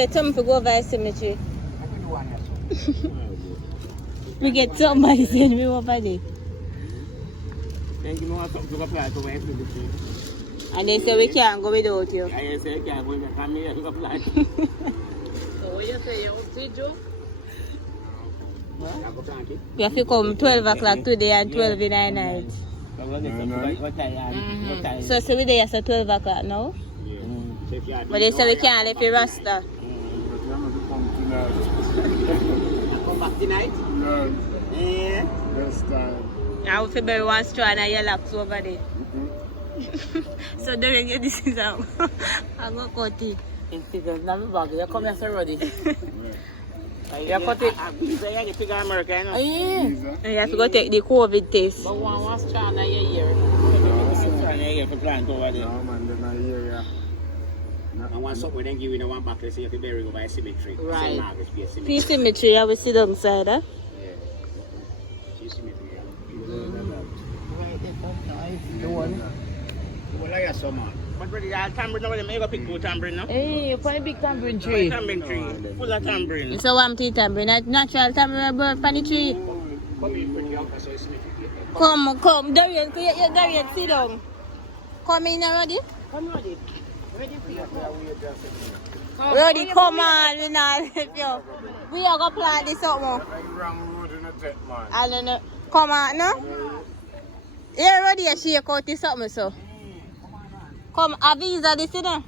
get something to go over cemetery. I can do one here. We get somebody send me over there. Then give me something to apply to my cemetery. And they say we can't go without you. I say you can't go in the family and apply. So what you say, you see Joe? We have to come 12 o'clock today and 12 in the night. So we there at 12 o'clock now? Yeah. But they say we can't leave the Rasta. Come back tonight? No. Yeah. Best time. I will bury one straw and a yellow over there. So during your decision, I'm going to cut it. Because now I'm back. You come here, Sir Ruddy. You cut it. You pick America, you know? Yeah. You have to go take the COVID test. But one was trying to year. For plant over there. No, man, they're not here, yeah. And once up, we then give you one back, let's say you have to bury go by a cemetery. Right. St. Margaret's be a cemetery. Peace cemetery, I will sit alongside her. Yeah. She's cemetery. Right, that's nice. The one. Well, I have some man. But brother, that tambourine, now, you go pick two tambourine, no? Hey, you find a big tambourine tree. Tambourine tree. Full of tambourine. So one tea tambourine, natural tambourine bird on the tree. Come in, put you up, so it's cemetery. Come, Darian, Darian, sit down. Come in already? Come Ruddy. Ready for you. Ruddy, come on, we not help you. We are going to plant this up more. Wrong road in a jet, man. I don't know. Come on, no? Yeah, Ruddy, you shake out this something, so. Come, a visa this, you know?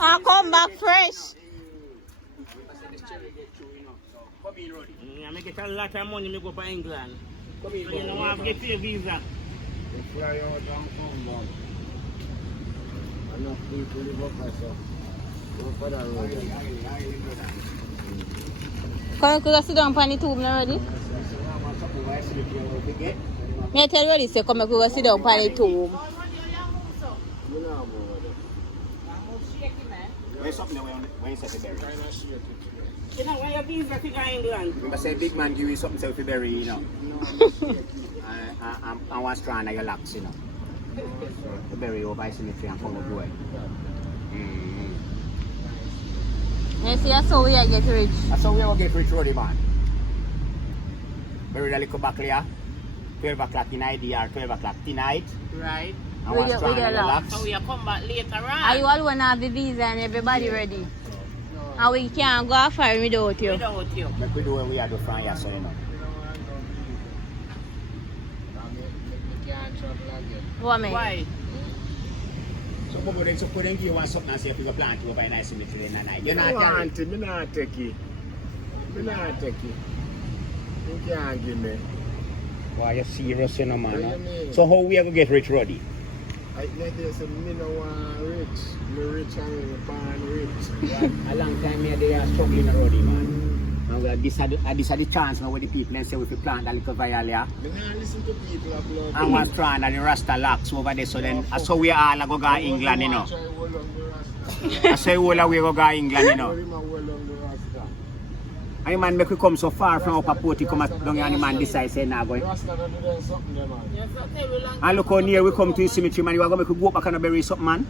I come back fresh. I make it a lot of money, I go for England. So you know, I have to get your visa. They fly out and come down. Enough people live up myself. Go for that road. Come, you could sit down on the tube already? Me tell Ruddy, say, come, you could sit down on the tube. Where's something when you set the berry? You know, when your visa to England. Remember, say big man give you something to berry, you know. I was trying to relax, you know. The berry over by cemetery and come up boy. You see, that's how we get rich. That's how we will get rich, Ruddy, man. Bury the little back here. 12 o'clock in IDR, 12 o'clock tonight. Right. I was trying to relax. So we come back later on. Are you all want to have the visa and everybody ready? And we can't go far without you. Without you. Like we do when we are do from here, so you know. What mean? Why? So people then so couldn't give one something and say if you go plant you go buy a nice cemetery in the night. You're I not want carrying. it. Me not take it. Me not take it. You can't give me. Why you serious, you know, man? What do you mean? So how we are going to get rich, Ruddy? I let you say me no want rich. Me rich and me born rich. A long time here they are struggling already, man. And this are the chance now with the people and say if you plant that little viola. Me not listen to people of blood. And one strand and the Rasta locks over there, so then so we all go to England, you know. I say all we go to England, you know. I man make we come so far from Upper Port, come down here and the man decide say nah going. And look how near we come to the cemetery, man. You are going to make we go back and bury something, man.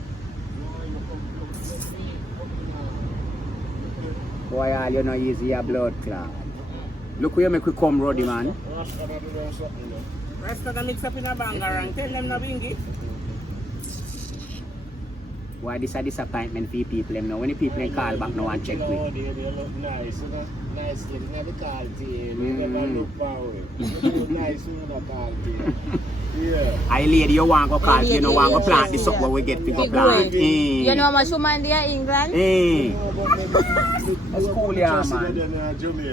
Boy, all you know easy a blood clot. Look where make we come, Ruddy, man. Rasta da mix up in a bangarang. Tell them no bingy. Why this a disappointment for people them now? When the people them call back now and check me. They look nice, you know. Nice, they never call to you. They never look power. They look nice, you never call to you. Yeah. I lady, you want to call, you know, want to plant this up where we get to go plant. You know how much woman there in England? That's cool, yeah, man.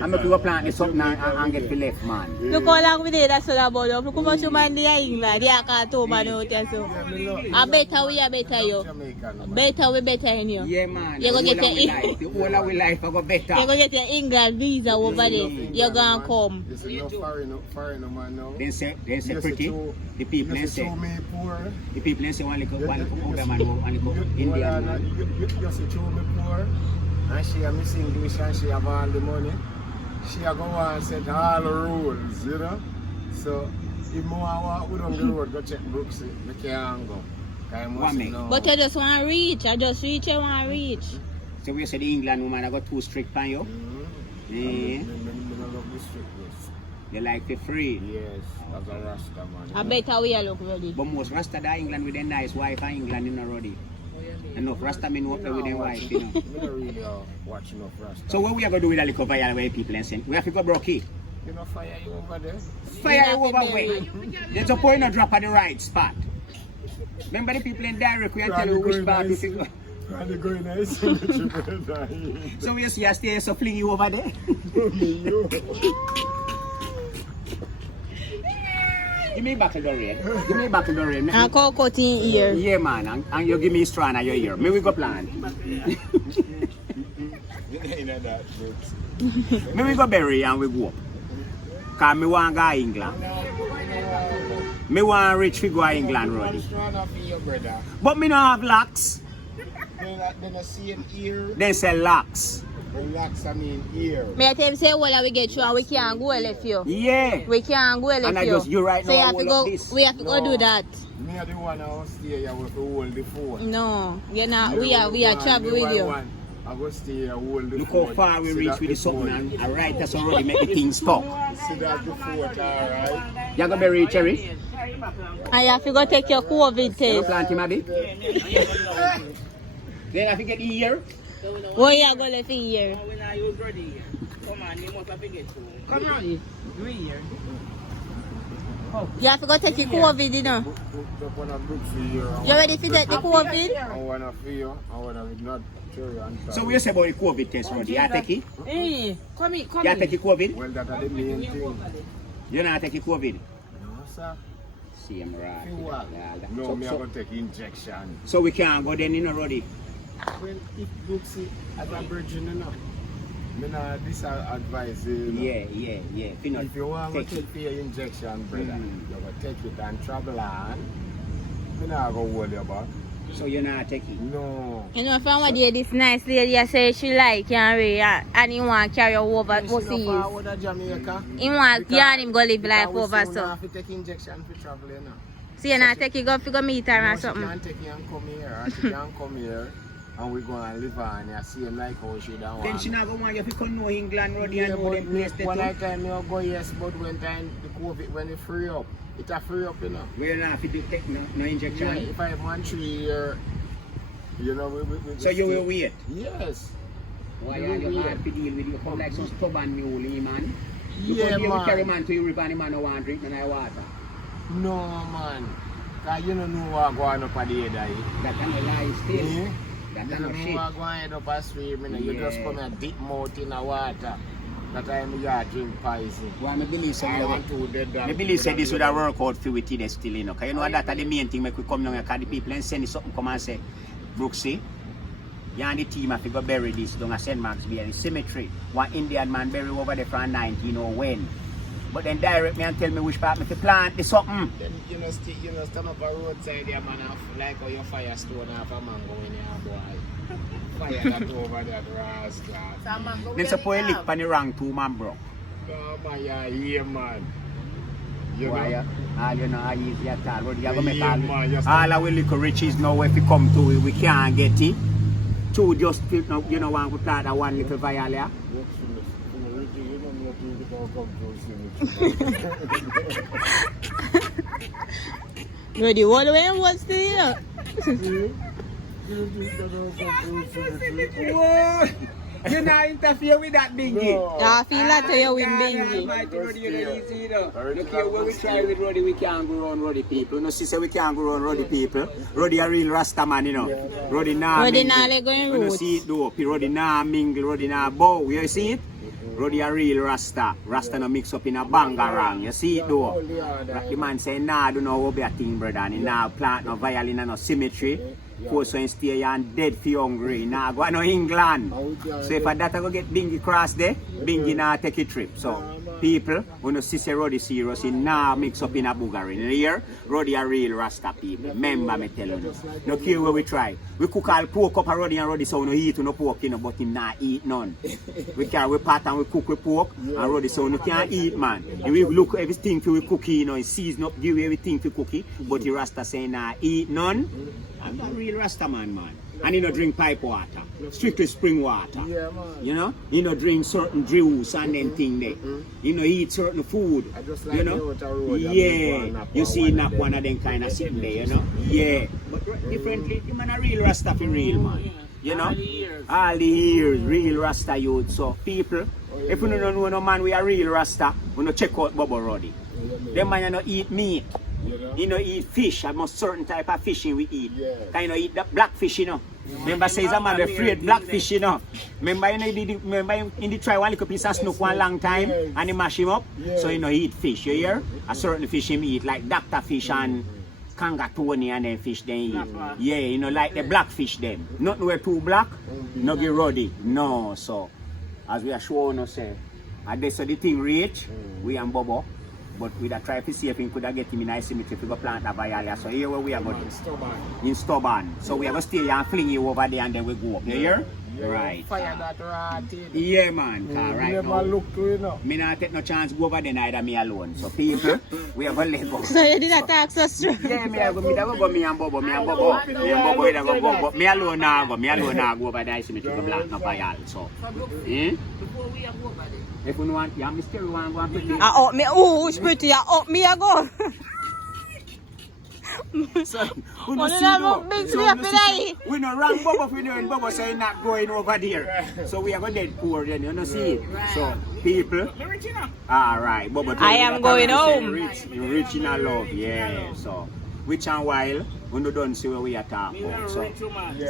I'm going to go plant this up now and get to left, man. Look how long we did that so about you. Look how much woman there in England. They are called to man out there so. I better we are better you. Better we better in you. Yeah, man. You go get your the whole of our life I go better. You go get your England visa over there. You're going to come. You foreign man now. They say pretty. The people they say. The people they say one little older man, one little Indian man. You say show me poor. And she have Miss English and she have all the money. She have go and set all the rules, you know. So if I walk down the road, go check Brooksy, I can't go. What me? But I just want to reach. I just reach, I want to reach. So we say the England woman I got too strict on you? Yeah. You like the free? Yes, as a Rasta man. I better we look ready. But most Rasta da England with a nice wife and England in already. Enough Rasta men work with their wife, you know. We don't really watch enough Rasta. So what we are going to do with a little fire where people and send? We have to go Brookie. You know fire you over there? Fire you over where? There's a point not drop at the right spot. Remember the people in direct, we can tell you which part you think. Probably going nice. So we see a stay so fling you over there. Give me back to the rain. Give me back to the rain. And cut in ear. Yeah, man. And you give me strand at your ear. May we go plan. May we go bury and we go up. Because me want to go to England. Me want to reach to go to England, Ruddy. But me don't have locks. Then I see an ear. They say locks. Relax, I mean ear. May I tell you say well we get through and we can't go left you. Yeah. We can't go left And I you. just, you right So now, you have to go, this. we have to go do that. Me are the one who stay here with the hold the phone. No, you're not. We are travel with you. I go stay here hold the Look phone. how far we See reach that with the the something phone. and right us already make the thing stop. See that the phone, alright? You go bury Cherry? And you have to go take your COVID You go test. plant him, Abby? Then I have to get the ear. Oh, you go left in here. When I use Ruddy, come on, you must have to get to. Come on, you here. You have to go take your COVID, you know. You ready to take the COVID? I wanna feel, I wanna not Cherry and So we say about the COVID test, Ruddy. You take it? Hey, come here, come You take the COVID? Well, that are the main thing. You not take the COVID? No, sir. Same right. You what? Yeah, that- No, so, me I so, go take injection. so we can't go then, you know, Ruddy. Well, if Brooksy as a virgin, you know, me not advise you. know. Yeah. You know, If you want to take it. take for your injection, brother, Mm. you go take it and travel on. Me not go hold your back. So you not take it. No. You know, from what day this nice lady I say she like can read and he want to carry her over You see no overseas. forward of Jamaica. He want you and him go live life Because we over soon so. have to take injection for travel, you know. So you not take you go meet her No, or she something. can't take you and come here. She can come here and we go and live on here. Same like how she don't Then want. she not going to want you to know England, Ruddy, and Yeah, know them place but there one too. time you go yes, but when time the COVID when it free up, it a free up, you know. We don't have to do take no injection. Yeah, if I have 1 3 year, you know, we So you will wait. Yes. Why You are will you wait. hard to deal with? You come like some stubborn mule, man. You Yeah, come here, we carry man. man to you, rip and the man don't want to drink none of the water. No, man. Cause you don't know what going up at the head of it. That kind of lie still. Yeah. That You kind don't of know shit. what going up a stream, you know. You just Yeah. come and dip mouth in the water. That time you are drink poison. Well, I believe so. I want to dead dog. I believe say this would have worked out for with it still, you know. Because you know that are the main thing make we come down here, because the people and send something come and say, Brooksy, you and the team have to go bury this down at St. Mark's Bay, the cemetery. One Indian man buried over there from 19, you know when. But then direct me and tell me which part me to plant this something. Then you know, stand up a roadside there, man, like how your fire stone off a mango in here, boy. Fire that over that rascal. Then suppose you lick on the wrong two man, bro. Oh, my, yeah, here, man. You Why, know? all you know how easy at all. What you gonna make Yeah, man, just- all our little riches now if we come to it, we can't get it. Two just you know want to plant that one little viola. Ready, what the way what's the here? Whoa! You not interfere with that bingy. I feel like you win bingy. Look here, when we try with Ruddy, we can't go around Ruddy people. No, she say we can't go around Ruddy people. Ruddy a real Rasta man, you know. Ruddy nah Ruddy mingle. nah let go in When you roots. see it though, Ruddy nah mingle, Ruddy nah bow. You see it? Ruddy a real Rasta. Rasta no mix up in a bangarang. You see it though? The man say nah do no be a thing, brother. And he nah plant no violin and no symmetry. Force so he stay here and dead for hungry. Nah go no England. So if a that I go get Bingy cross there, Bingy nah take a trip. So people, when you see say Ruddy serious, he nah mix up in a booger. In here, Ruddy a real Rasta people. Remember me tell you. No care where we try. We cook all pork up a Ruddy and Ruddy so we no eat no pork, you know, but him nah eat none. We carry we pot and we cook with pork and Ruddy so we can't eat, man. We look everything for we cookie, you know, he season up, give everything for cookie, but the Rasta say nah eat none. I'm a real Rasta man. And he no drink pipe water, strictly spring water. Yeah, man. You know, he no drink certain juice and them thing there. He no eat certain food. I just like you know, you see not one of them kind of sitting there, you know. Yeah, but differently, you man a real Rasta for real man. You know, all the years, real Rasta youth. So people, if you don't know no man, we are real Rasta. We no check out Bubba Ruddy. Them man no eat meat. You know, eat fish. Almost certain type of fishing we eat. Kind of eat the blackfish, you know. Remember, says a man afraid blackfish, you know. Remember, in the try one little piece of snook one long time and he mash him up. So you know, he eat fish. You hear? A certain fish him eat like doctor fish and kangatoni and then fish then eat. Yeah, you know, like the blackfish them. Not we're too black, no get Ruddy. No, so as we are showing us, and this so the thing reach, we and Bobo. But we da try to see if we could get him in a cemetery to go plant a vialia. So here where we are going in Stubborn. So we are going to stay here and fling you over there and then we go up. You hear? Right. Fire that rotted. Yeah, man. Right never now, look to you know. me not take no chance go over there neither me alone. So people, we have a let go. So you did not talk so straight. Yeah, me have go me and Bobo. Me and Bobo we have go. Me alone now go. Me alone now go over there cemetery to plant a vialia. So, Before we are over there. if you want, yeah, Mr. You want to go and put it. I up me, oh, it's pretty. I up me, I go. So, we Oh, no see no, no. big So sleep we no in see- we no wrong Bobo for doing Bobo saying not going over there. So we are going dead poor then, you know see. So people, alright, Bobo. I am going home. Rich in a love, yeah. So which and while we no don't see where we are talking about. So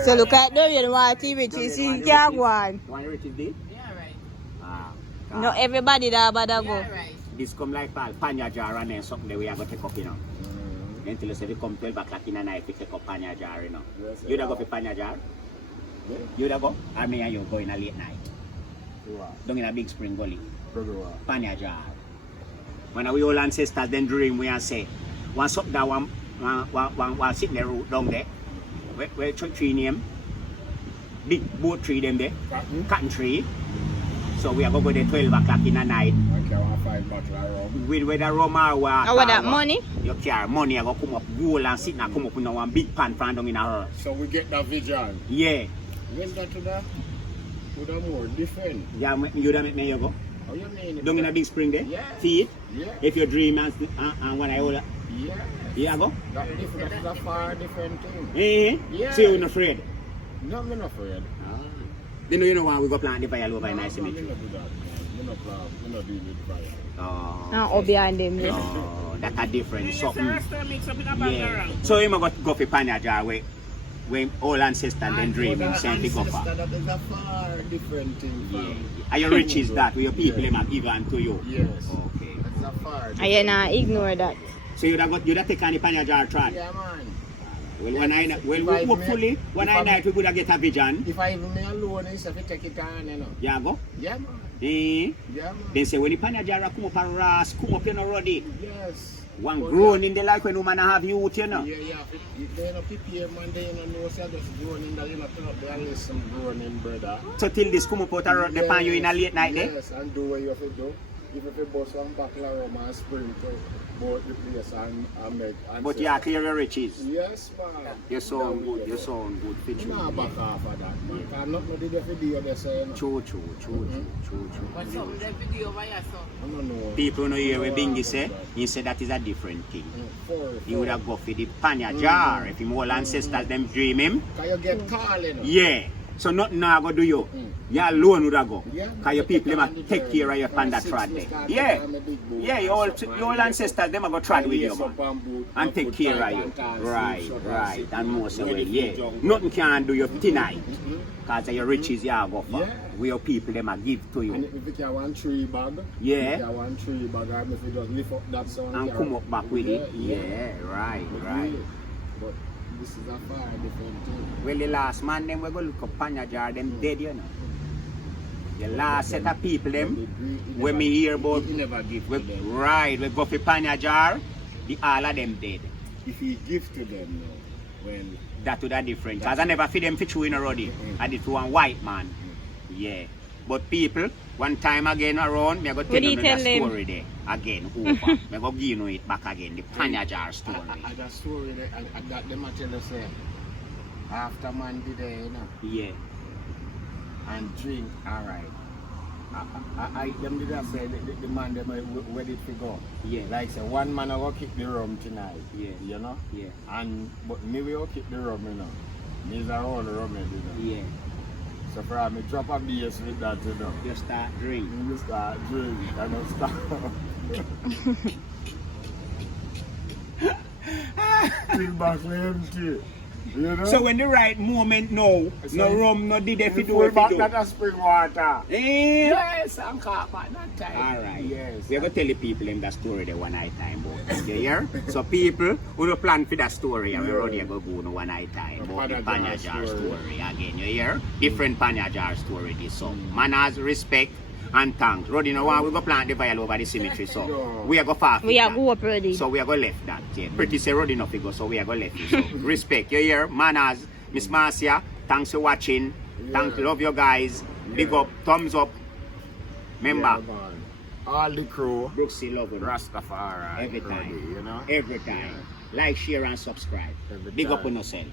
So look at the you want TV to see can't go on. one rich is dead? Yeah, right. Ah. No, everybody that bother go. Yeah, right. This come like panya jar and then something that we are going to take up, you know. Until you say we come 12 o'clock in the night, we take up panya jar, you know. You da go for panya jar? You da go? Or me and you go in a late night? Down in a big spring gully. Panya jar. When we all ancestors then dream, we and say, once up that one sitting there down there, where tree name? Big boat tree them there. Cotton tree. So we are going to go there 12 o'clock in the night. With whether rum or water. Oh, what that money? You carry money, I go come up, gold and sit and come up in one big pan from down in a her. So we get that vision. Yeah. When that to that, would have more different. Yeah, you don't make me you go. How you mean? Down in a big spring there. Yeah. See it? Yeah. If you dream and when I hold it. Yeah. Yeah, go. That different. That's a far different thing. Eh? Yeah. So you're not afraid? No, I'm not afraid. Then you know why we go plant the fire over in nice I'm cemetery. not do that. I'm not plan. I'm not doing it fire. Oh, behind them. Yeah. Oh, that's a different something. Rasta mix up in a Yeah. background. So you might go for panya jar when all ancestors then dream him saying to go for. That is a far different thing. Yeah. Are you rich is that where your people them have given to you? Yes. Okay. That's a far. I not ignore that. So you da take on the panya jar trad? Yeah, man. Well, hopefully one night we could get a vision. If I even me alone, it's if I take it on, you know. Yeah, go. Yeah, man. Eh? Yeah, man. Then say when the panya jar come up and ras, come up you know Ruddy. Yes. One grown in the life when woman have youth, you know. Yeah, yeah. If they don't prepare, man, they don't know, so just grown in the, you know, turn up there and listen grown in, brother. So till this come up out and the pan you in a late night there? Yes, and do what you have to do. If you bust one buckle around and spring to both the place and make. And But you are clear your riches. Yes, man. You sound good, you sound good. Fit Nah, you. back off of that, man. Because nothing did if you do what they say, you know. True. But something that video over here, so. I don't know. People know hear what Bingy say. He said that is a different thing. He would have go for the panya jar. If him all ancestors them dream him. Can you get called, you know? Yeah. So nothing now go do you. You alone would have go. Yeah. Because your people them take care of your panda trad there. Yeah. Yeah, your all ancestors them go trad with you, man. And take care of you. Right. And most of it, yeah. Nothing can do you tonight. Because of your riches you have go for. Yeah. Where your people them a give to And you. if you can one tree bag, Yeah. if you can one tree bag, and if you just lift up that sound And carry- come up back with it. Yeah, right. But this is a far different thing. Well, the last man them we go look up panya jar them dead, you know. The last set of people them, when me hear about, He never give we, to them. right, we go for Panya jar, all of them dead. If he give to them now, well, That would have different. Because I never feed them for chew in a Ruddy. I did for one white man. Yeah. But people, one time again around, me I go tell What do them you the tell them? story there. Again, over. Me go give you it back again. The Panya jar story. I that story that I got them I tell you say after man did there, you know, Yeah. and drink, alright. I them did I say the man them where did we go? Yeah. Like say one man I go kick the rum tonight. Yeah. You know? Yeah. And but me will kick the rum, you know. Me's a whole rum, you know. Yeah. So for me drop a BS with that, you know. You start drink. You start drink and I start bring back empty. You know? So when the right moment now, no rum, no did if you do full if back you do. that a spring water. Eh? Yes, I'm caught back that time. Alright. Yes. We are going to tell the people them that story the one night time about. You hear? So people who don't plan for that story and we already go no one night time about the Panya jar story again. You hear? Different Panya jar story this so. Manners, respect and thanks. Ruddy no one we go plant the vial over the cemetery so No. we are go far. We are go up ready. So we are go left that. Yeah. Pretty say Ruddy no figure so we are go left it. So respect. You hear? Manners, Miss Marcia, thanks for watching. Thanks, love you guys. Big up, thumbs up. Remember, Yeah, man. All the crew, Brooksy love you. Rastafari, Every time. Ruddy, you know. Every time. Like, share and subscribe. Every Big up time. on yourself.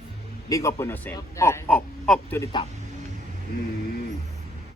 Big up on yourself. Up, Up, guys. up, up to the top. Mm.